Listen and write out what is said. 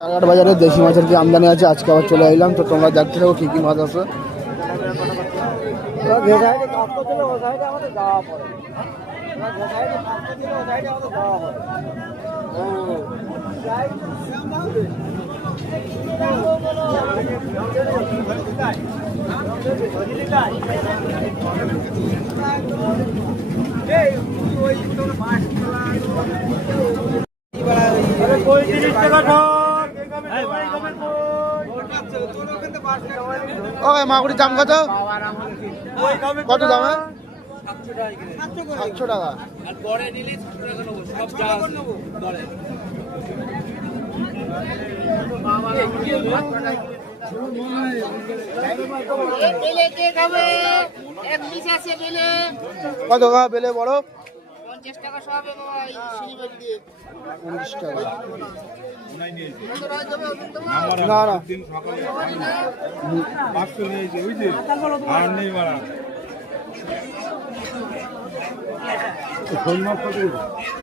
কারঘাট বাজারে দেশি মাছের কি আমদানি আছে আজকে আবার চলে এলাম। তো তোমরা দেখতে থাকো কি কি মাছ আছে। মাগুরির দাম কত? কত দাম? 700 টাকা। কত টাকা বেলে বড়? 50 টাকা সব বাবা। 50 টাকা না না দিন সকালে 500 নিয়েছে ওই যে আর নেই মারা।